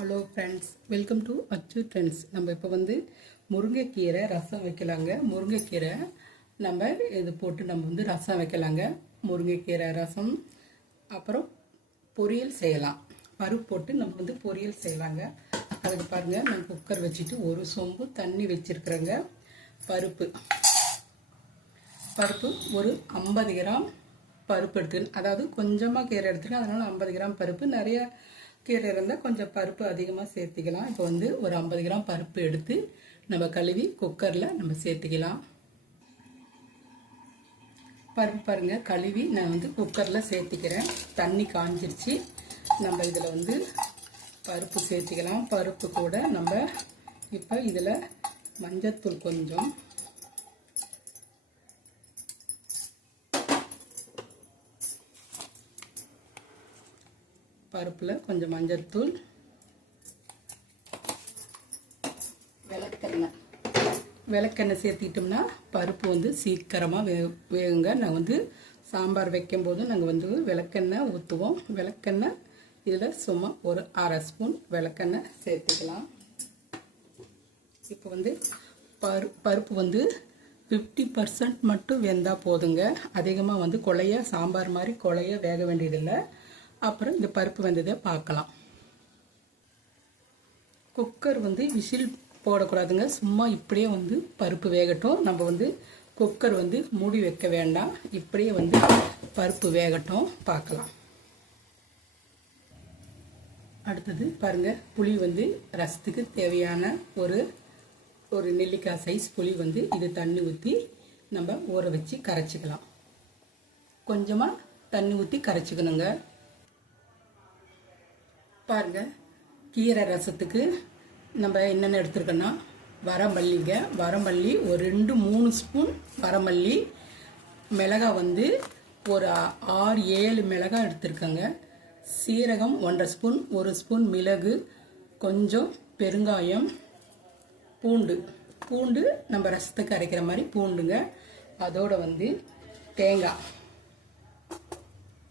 Hello friends, welcome to அச்சு friends. நம்ம இப்போ முருங்கைக்கீரை ரசம் வைக்கலாங்க. முருங்கைக்கீரை நம்ம இது போட்டு நம்ம ரசம் வைக்கலாங்க. முருங்கைக்கீரை ரசம், அப்புறம் பொரியல் செய்யலாம். பருப்பு போட்டு நம்ம பொரியல் செய்யலாங்க. அதுக்கு பாருங்கள், நான் குக்கர் வச்சுட்டு ஒரு சொம்பு தண்ணி வச்சுருக்குறேங்க. பருப்பு ஒரு 50 கிராம் பருப்பு எடுத்துக்கணும். அதாவது கொஞ்சமாக கீரை எடுத்துக்கணும், அதனால் 50 கிராம் பருப்பு. நிறைய கீரை இருந்தால் கொஞ்சம் பருப்பு அதிகமாக சேர்த்திக்கலாம். இப்போ ஒரு 50 கிராம் பருப்பு எடுத்து நம்ம கழுவி குக்கரில் நம்ம சேர்த்திக்கலாம். பருப்பு பாருங்கள், கழுவி நான் குக்கரில் சேர்த்திக்கிறேன். தண்ணி காஞ்சிருச்சு. நம்ம இதில் பருப்பு சேர்த்திக்கலாம். பருப்பு கூட நம்ம இப்போ இதில் மஞ்சத்தூள் கொஞ்சம், பருப்பில் கொஞ்சம் மஞ்சத்தூள், விளக்கெண்ணெய் சேர்த்திட்டோம்னா பருப்பு சீக்கிரமாக வேகுங்க. நான் சாம்பார் வைக்கும்போது நாங்கள் விளக்கெண்ணெய் ஊற்றுவோம். விளக்கெண்ணெய் இதில் சும்மா ஒரு 1/2 ஸ்பூன் விளக்கெண்ணெய் சேர்த்துக்கலாம். இப்போ பருப்பு 50% மட்டும் வெந்தால் போதுங்க. அதிகமாக கொலைய சாம்பார் மாதிரி கொலைய வேக வேண்டியதில்லை. அப்புறம் இந்த பருப்பு வெந்ததை பார்க்கலாம். குக்கர் விசில் போடக்கூடாதுங்க. சும்மா இப்படியே பருப்பு வேகட்டும். நம்ம குக்கர் மூடி வைக்க வேண்டாம். இப்படியே பருப்பு வேகட்டும், பார்க்கலாம். அடுத்தது பாருங்கள், புளி ரசத்துக்கு தேவையான ஒரு நெல்லிக்காய் சைஸ் புளி இது தண்ணி ஊற்றி நம்ம ஊற வச்சு கரைச்சிக்கலாம். கொஞ்சமாக தண்ணி ஊற்றி கரைச்சிக்கணுங்க. பாருங்கள், கீரை ரசத்துக்கு நம்ம என்னென்ன எடுத்துருக்கோன்னா, வரமல்லிங்க. வரமல்லி ஒரு 2-3 ஸ்பூன் வரமல்லி. மிளகாய் ஒரு 6-7 மிளகாய் எடுத்துருக்கோங்க. சீரகம் 1/2 ஸ்பூன், 1 ஸ்பூன் மிளகு, கொஞ்சம் பெருங்காயம், பூண்டு நம்ம ரசத்துக்கு அரைக்கிற மாதிரி பூண்டுங்க. அதோட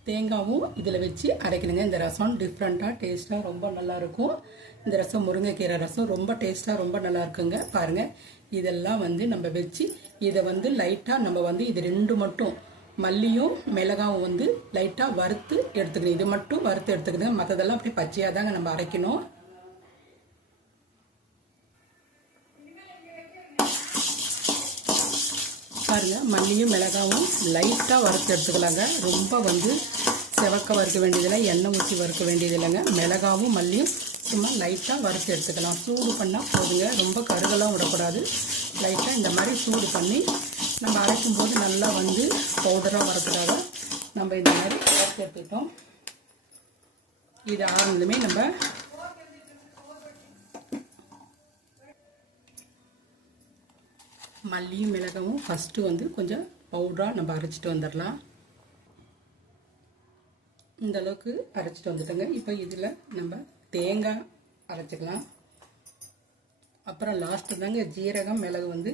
தேங்காவும் இதில் வச்சு அரைக்கணுங்க. இந்த ரசம் டிஃப்ரெண்ட்டாக டேஸ்ட்டாக ரொம்ப நல்லாயிருக்கும். இந்த ரசம் முருங்கைக்கீரை ரசம் ரொம்ப டேஸ்ட்டாக ரொம்ப நல்லா இருக்குங்க. பாருங்கள், இதெல்லாம் நம்ம வச்சு இதை லைட்டாக நம்ம இது 2 மட்டும் மல்லியும் மிளகாவும் லைட்டாக வறுத்து எடுத்துக்கணும். இது மட்டும் வறுத்து எடுத்துக்கணுங்க. மற்றதெல்லாம் அப்படியே பச்சையாக தாங்க நம்ம அரைக்கணும். பாருங்கள், மல்லியும் மிளகாவும் லைட்டாக வறுத்து எடுத்துக்கலாங்க. ரொம்ப செவக்க வறுக்க வேண்டியதில்லை, எண்ணெய் ஊற்றி வறுக்க வேண்டியதில்லைங்க. மிளகாவும் மல்லியும் சும்மா லைட்டாக வறுத்து எடுத்துக்கலாம். சூடு பண்ணால் போதுங்க, ரொம்ப கருகெல்லாம் விடக்கூடாது. லைட்டாக இந்த மாதிரி சூடு பண்ணி நம்ம அரைக்கும் போது நல்லா பவுடராக வரக்கூடாது. நம்ம இந்த மாதிரி வறுத்து எடுத்துக்கிட்டோம். இது ஆறுனதுமே நம்ம மல்லியும் மிளகாவும் ஃபஸ்ட்டு கொஞ்சம் பவுடராக நம்ம அரைச்சிட்டு வந்துடலாம். இந்த அளவுக்கு அரைச்சிட்டு வந்துட்டோங்க. இப்போ இதில் நம்ம தேங்காய் அரைச்சிக்கலாம். அப்புறம் லாஸ்ட்டு தாங்க ஜீரகம் மிளகு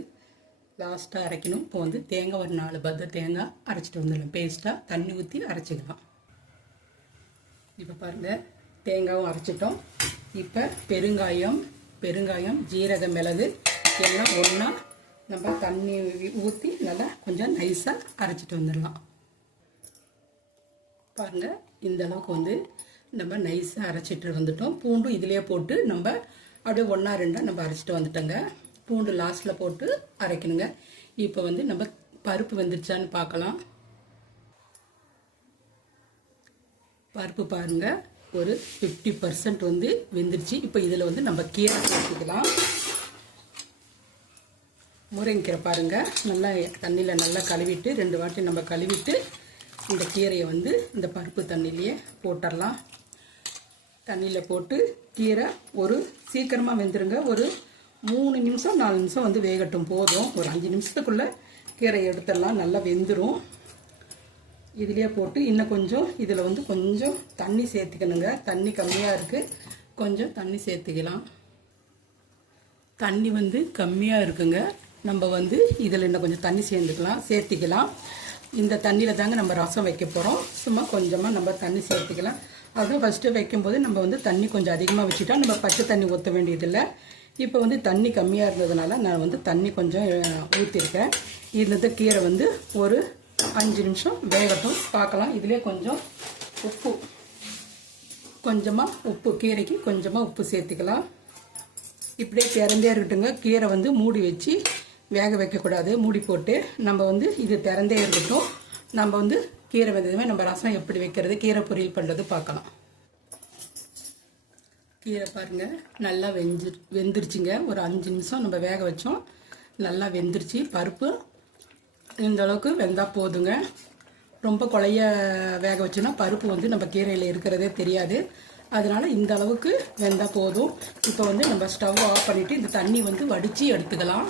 லாஸ்ட்டாக அரைக்கணும். இப்போ தேங்காய் ஒரு 4 பத்து தேங்காய் அரைச்சிட்டு வந்துடலாம். பேஸ்ட்டாக தண்ணி ஊற்றி அரைச்சிக்கலாம். இப்போ பாருங்கள், தேங்காயும் அரைச்சிட்டோம். இப்போ பெருங்காயம், ஜீரக மிளகு எல்லாம் ஒன்றா நம்ம தண்ணி ஊற்றி நல்லா கொஞ்சம் நைஸாக அரைச்சிட்டு வந்துடலாம். பாருங்கள், இந்த அளவுக்கு நம்ம நைஸாக அரைச்சிட்டு வந்துட்டோம். பூண்டும் இதிலே போட்டு நம்ம அப்படியே 1-2 நம்ம அரைச்சிட்டு வந்துட்டோங்க. பூண்டு லாஸ்ட்டில் போட்டு அரைக்கணுங்க. இப்போ நம்ம பருப்பு வெந்துருச்சான்னு பார்க்கலாம். பருப்பு பாருங்கள், ஒரு 50% வெந்துருச்சு. இப்போ இதில் நம்ம கீரை சேர்த்துக்கலாம். முருங்கைக்கீரை பாருங்கள், நல்லா தண்ணியில் நல்லா கழுவிட்டு 2 வாட்டி நம்ம கழுவிட்டு இந்த கீரையை இந்த பருப்பு தண்ணியிலையே போட்டுடலாம். தண்ணியில் போட்டு கீரை ஒரு சீக்கிரமாக வெந்துருங்க. ஒரு 3 நிமிஷம் 4 நிமிஷம் வேகட்டும், போதும். ஒரு 5 நிமிஷத்துக்குள்ளே கீரை எடுத்துடலாம், நல்லா வெந்துடும். இதிலே போட்டு இன்னும் கொஞ்சம் இதில் கொஞ்சம் தண்ணி சேர்த்துக்கணுங்க. தண்ணி கம்மியாக இருக்குது, கொஞ்சம் தண்ணி சேர்த்துக்கலாம். தண்ணி கம்மியாக இருக்குங்க. நம்ம இதில் இன்னும் கொஞ்சம் தண்ணி சேர்த்துக்கலாம். இந்த தண்ணியில் தாங்க நம்ம ரசம் வைக்க போகிறோம். சும்மா கொஞ்சமாக நம்ம தண்ணி சேர்த்துக்கலாம். அதுவும் ஃபஸ்ட்டு வைக்கும்போது நம்ம வந்து தண்ணி கொஞ்சம் அதிகமாக வச்சுட்டா நம்ம பச்சை தண்ணி ஊற்ற வேண்டியதில்லை. இப்போ வந்து தண்ணி கம்மியாக இருந்ததுனால நான் வந்து தண்ணி கொஞ்சம் ஊற்றிருக்கேன். இந்த கீரை வந்து ஒரு 5 நிமிஷம் வேகட்டும் பார்க்கலாம். இதிலே கொஞ்சம் உப்பு, கொஞ்சமாக உப்பு, கீரைக்கு கொஞ்சமாக உப்பு சேர்த்துக்கலாம். இப்படியே திறந்தே இருக்கட்டுங்க. கீரை வந்து மூடி வச்சு வேக வைக்கக்கூடாது. மூடி போட்டு நம்ம வந்து இது திறந்தே இருக்கட்டும். நம்ம வந்து கீரை வெந்ததுமே நம்ம ரசம் எப்படி வைக்கிறது, கீரை பொரியல் பண்ணுறது பார்க்கலாம். கீரை பாருங்கள் நல்லா வெந்துருச்சுங்க. ஒரு 5 நிமிஷம் நம்ம வேக வச்சோம். நல்லா வெந்துருச்சு. பருப்பு இந்த அளவுக்கு வெந்தால் போதுங்க. ரொம்ப குழைய வேக வச்சோன்னா பருப்பு வந்து நம்ம கீரையில் இருக்கிறதே தெரியாது. அதனால் இந்த அளவுக்கு வெந்தால் போதும். இப்போ வந்து நம்ம ஸ்டவ் ஆஃப் பண்ணிவிட்டு இந்த தண்ணி வந்து வடித்து எடுத்துக்கலாம்.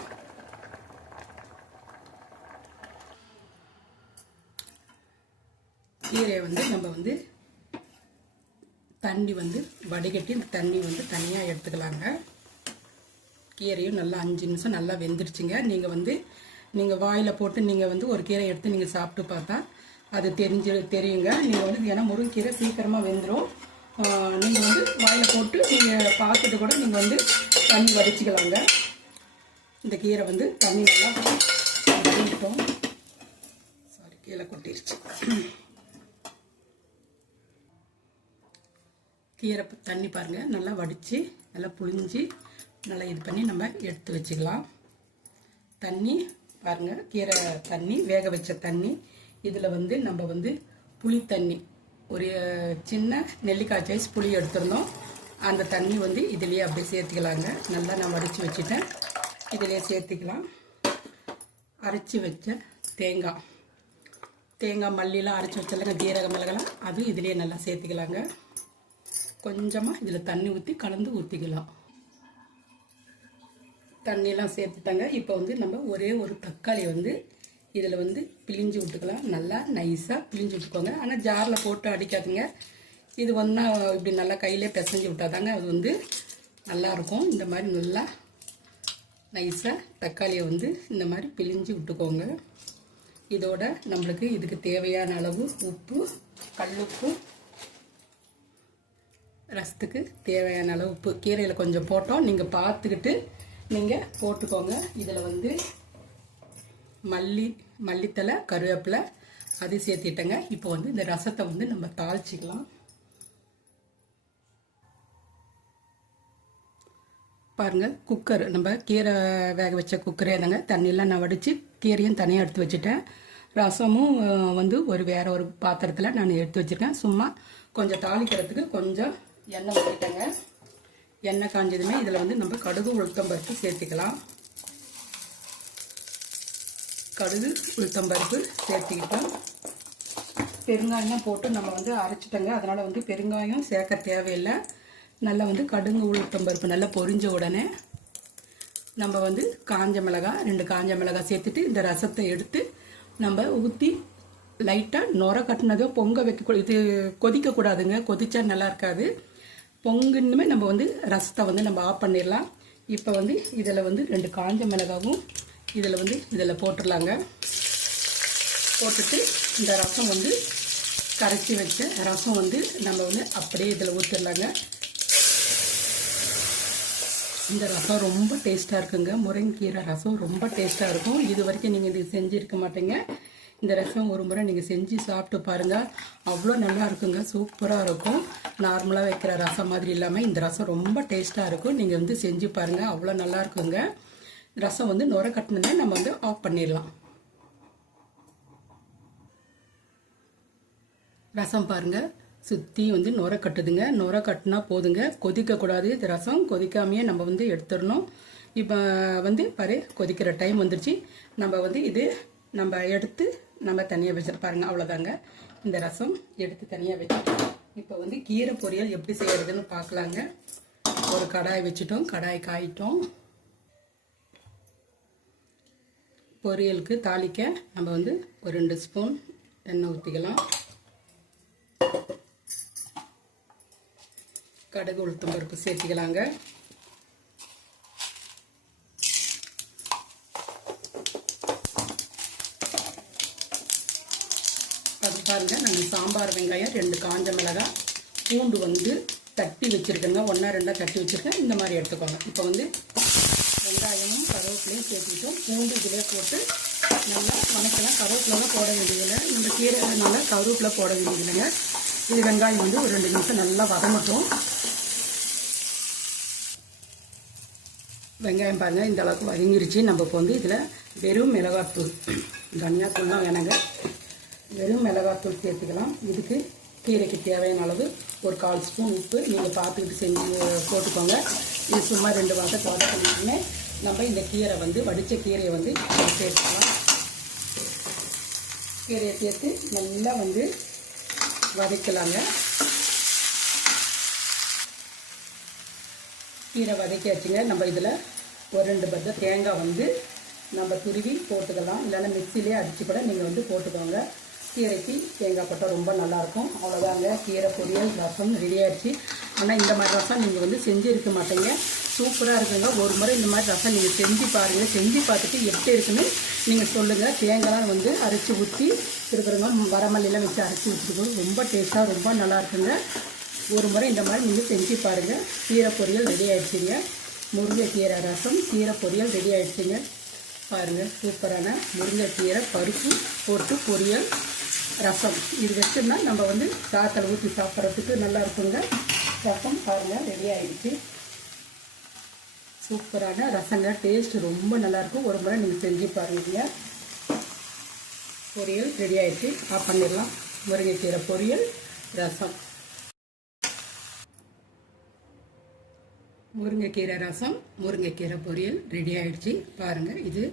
கீரையை வந்து நம்ம வந்து தண்ணி வந்து வடிகட்டி இந்த தண்ணி வந்து தனியாக எடுத்துக்கலாங்க. கீரையும் நல்லா 5 நிமிஷம் நல்லா வெந்துருச்சுங்க. நீங்கள் வாயில் போட்டு நீங்கள் வந்து ஒரு கீரை எடுத்து நீங்கள் சாப்பிட்டு பார்த்தா அது தெரியுங்க. நீங்கள் வந்து ஏன்னா முருங்கீரை சீக்கிரமாக வெந்துடும். நீங்கள் வந்து வாயில் போட்டு நீங்கள் பார்த்துட்டு கூட நீங்கள் வந்து தண்ணி வடிச்சிக்கலாங்க. இந்த கீரை வந்து தண்ணி நல்லா வடிட்டோம். சாரி, கீழே கொட்டிருச்சு. கீரை தண்ணி பாருங்கள் நல்லா வடித்து நல்லா புழிஞ்சு நல்லா இது பண்ணி நம்ம எடுத்து வச்சுக்கலாம். தண்ணி பாருங்கள், கீரை தண்ணி வேக வச்ச தண்ணி. இதில் வந்து நம்ம வந்து புளி தண்ணி ஒரு சின்ன நெல்லிக்காய் சைஸ் புளி எடுத்துருந்தோம். அந்த தண்ணி வந்து இதிலேயே அப்படியே சேர்த்துக்கலாங்க. நல்லா நான் வடித்து வச்சுட்டேன். இதிலே சேர்த்துக்கலாம். அரைச்சி வச்ச தேங்காய் மல்லிலாம் அரைச்சி வச்சலங்க, ஜீரக மிளகெல்லாம் அது இதிலேயே நல்லா சேர்த்துக்கலாங்க. கொஞ்சமாக இதில் தண்ணி ஊற்றி கலந்து ஊற்றிக்கலாம். தண்ணியெல்லாம் சேர்த்துட்டாங்க. இப்போ வந்து நம்ம ஒரே ஒரு தக்காளி வந்து இதில் வந்து பிழிஞ்சு விட்டுக்கலாம். நல்லா நைஸாக பிழிஞ்சு விட்டுக்கோங்க. ஆனால் ஜாரில் போட்டு அடிக்காதுங்க. இது ஒன்றா இப்படி நல்லா கையிலே பிசைஞ்சு விட்டாதாங்க அது வந்து நல்லாயிருக்கும். இந்த மாதிரி நல்லா நைஸாக தக்காளியை வந்து இந்த மாதிரி பிழிஞ்சு விட்டுக்கோங்க. இதோட நம்மளுக்கு இதுக்கு தேவையான அளவு உப்பு, கல்லுப்பு, ரசத்துக்கு தேவையான அளவு உப்பு கீரையில் கொஞ்சம் போட்டோம். நீங்கள் பார்த்துக்கிட்டு நீங்கள் போட்டுக்கோங்க. இதில் வந்து மல்லித்தலை, கருவேப்பிலை அது சேர்த்திட்டேங்க. இப்போ வந்து இந்த ரசத்தை வந்து நம்ம தாளிச்சிக்கலாம். பாருங்கள், குக்கர் நம்ம கீரை வேக வச்ச குக்கரே தாங்க. தண்ணியெல்லாம் நான் வடித்து கீரையும் தனியாக எடுத்து வச்சுட்டேன். ரசமும் வந்து வேற ஒரு பாத்திரத்தில் நான் எடுத்து வச்சுருக்கேன். சும்மா கொஞ்சம் தாளிக்கிறதுக்கு கொஞ்சம் எண்ணெய் ஊற்றிட்டேங்க. எண்ணெய் காஞ்சதுமே இதில் வந்து நம்ம கடுகு உளுத்தம்பருப்பு சேர்த்துக்கலாம். கடுகு உளுத்தம்பருப்பு சேர்த்துக்கிட்டோம். பெருங்காயம் போட்டு நம்ம வந்து அரைச்சிட்டோங்க. அதனால் வந்து பெருங்காயம் சேர்க்க தேவையில்லை. நல்லா வந்து கடுகு உளுத்தம்பருப்பு நல்லா பொரிஞ்ச உடனே நம்ம வந்து 2 காஞ்ச மிளகாய் சேர்த்துட்டு இந்த ரசத்தை எடுத்து நம்ம ஊற்றி லைட்டாக நுர கட்டினதும் பொங்க வைக்க, இது கொதிக்கக்கூடாதுங்க. கொதிச்சா நல்லா இருக்காது. பொங்குன்னுமே நம்ம வந்து ரசத்தை வந்து நம்ம ஆஃப் பண்ணிடலாம். இப்போ வந்து இதில் வந்து 2 காஞ்ச மிளகாவும் இதில் போட்டுடலாங்க. போட்டுட்டு இந்த ரசம் வந்து கரைச்சி வச்ச ரசம் வந்து நம்ம வந்து அப்படியே இதில் ஊற்றிடலாங்க. இந்த ரசம் ரொம்ப டேஸ்ட்டாக இருக்குங்க. முருங்கீரை ரசம் ரொம்ப டேஸ்ட்டாக இருக்கும். இது வரைக்கும் நீங்கள் இது செஞ்சுருக்க மாட்டீங்க. இந்த ரசம் ஒரு முறை நீங்கள் செஞ்சு சாப்பிட்டு பாருங்கள். அவ்வளோ நல்லா இருக்குங்க. சூப்பராக இருக்கும். நார்மலாக வைக்கிற ரசம் மாதிரி இல்லாமல் இந்த ரசம் ரொம்ப டேஸ்ட்டாக இருக்கும். நீங்கள் வந்து செஞ்சு பாருங்கள். அவ்வளோ நல்லா இருக்குங்க. ரசம் வந்து நுர கட்டினதே நம்ம வந்து ஆஃப் பண்ணிடலாம். ரசம் பாருங்கள் சுற்றி வந்து நுர கட்டுதுங்க. நுர கட்டினா போதுங்க. கொதிக்கக்கூடாது. இது ரசம் கொதிக்காமையே நம்ம வந்து எடுத்துடணும். இப்போ வந்து பாரு கொதிக்கிற டைம் வந்துருச்சு. நம்ம வந்து இது நம்ம எடுத்து நம்ம தனியாக வச்சுட்டு பாருங்கள். அவ்வளோதாங்க. இந்த ரசம் எடுத்து தனியாக வச்சுட்டோம். இப்போ வந்து கீரை பொரியல் எப்படி செய்கிறதுன்னு பார்க்கலாங்க. ஒரு கடாய் வச்சுட்டோம். கடாய் காயிட்டோம். பொரியலுக்கு தாளிக்க நம்ம வந்து ஒரு 2 ஸ்பூன் எண்ணெய் ஊற்றிக்கலாம். கடுகு உளுத்தம் பருப்பு சேர்த்திக்கலாங்க. சாம்பார் வெங்காயம், 2 காஞ்ச மிளகாய், பூண்டு வந்து தட்டி வச்சுருக்கேங்க, 1-2 தட்டி வச்சுருக்கேன். இந்த மாதிரி எடுத்துக்கோங்க. இப்போ வந்து வெங்காயமும் கருவேப்பிலையும் சேர்த்துக்கிட்டோம். பூண்டு இதிலே போட்டு நல்லா வணக்கலாம். கருவேப்பிலாம் போட வேண்டியதில்லை, நம்ம கீரை நல்லா கருவேப்பிலை போட வேண்டியதில்லைங்க. இது வெங்காயம் வந்து ஒரு 2 நிமிஷம் நல்லா வதங்கட்டும். வெங்காயம் பாருங்கள் இந்த அளவுக்கு வதங்கிருச்சு. நம்ம இப்போ வந்து இதில் வெறும் மிளகாத்தூள், தனியாத்தூள்லாம் வேணாங்க, வெறும் மிளகாத்தூள் சேர்த்துக்கலாம். இதுக்கு கீரைக்கு தேவையான அளவு ஒரு 1/4 ஸ்பூன் உப்பு நீங்கள் பார்த்துக்கிட்டு செஞ்சு போட்டுக்கோங்க. இது சும்மா 2 வாரம் வதக்கினோடனே நம்ம இந்த கீரை வந்து வடித்த கீரையை வந்து சேர்த்துக்கலாம். கீரையை சேர்த்து நல்லா வந்து வதக்கலாங்க. கீரை வதக்கியாச்சுங்க. நம்ம இதில் ஒரு 2 பத்த தேங்காய் வந்து நம்ம துருவி போட்டுக்கலாம். இல்லைன்னா மிக்சிலே அடித்து கூட நீங்கள் வந்து போட்டுக்கோங்க. கீரைக்கு தேங்காய் போட்டால் ரொம்ப நல்லாயிருக்கும். அவ்வளோதாங்க, கீரை பொரியல் ரசம் ரெடி ஆகிடுச்சு. ஆனால் இந்த மாதிரி ரசம் நீங்கள் வந்து செஞ்சு இருக்க மாட்டீங்க, சூப்பராக இருக்குங்க. ஒரு முறை இந்த மாதிரி ரசம் நீங்கள் செஞ்சு பாருங்கள். செஞ்சு பார்த்துட்டு எப்படி இருக்குன்னு நீங்கள் சொல்லுங்கள். தேங்காய்லாம் வந்து அரைச்சி ஊற்றி இருக்கிறவங்க வரமல்லிலாம் வச்சு அரைச்சி ஊற்றிட்டு ரொம்ப டேஸ்ட்டாக ரொம்ப நல்லா இருக்குங்க. ஒரு முறை இந்த மாதிரி நீங்கள் செஞ்சு பாருங்கள். கீரை பொரியல் ரெடி ஆகிடுச்சிங்க. முருங்கைக்கீரை ரசம், கீரை பொரியல் ரெடி ஆகிடுச்சிங்க. பாருங்கள், சூப்பரான முருங்கைக்கீரை பருப்பு போட்டு பொரியல் ரசம். இது வச்சுன்னா நம்ம வந்து சாத்தில் ஊற்றி சாப்பிட்றதுக்கு நல்லா இருக்குங்க. ரசம் பாருங்கள் ரெடி ஆகிடுச்சு. சூப்பரான ரசங்க, டேஸ்ட் ரொம்ப நல்லாயிருக்கும். ஒரு முறை நீங்கள் செஞ்சு பாருங்க. பொரியல் ரெடி ஆகிடுச்சு. ஆஃப் பண்ணிடலாம். முருங்கைக்கீரை பொரியல் ரசம். முருங்கைக்கீரை ரசம், முருங்கைக்கீரை பொரியல் ரெடி ஆகிடுச்சு. பாருங்கள், இது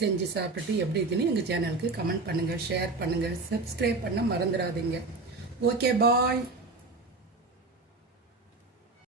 செஞ்சு சாப்பிட்டுட்டு எப்படி இருக்குன்னு எங்கள் சேனலுக்கு கமெண்ட் பண்ணுங்கள், ஷேர் பண்ணுங்கள், சப்ஸ்கிரைப் பண்ண மறந்துடாதீங்க. ஓகே, பாய்.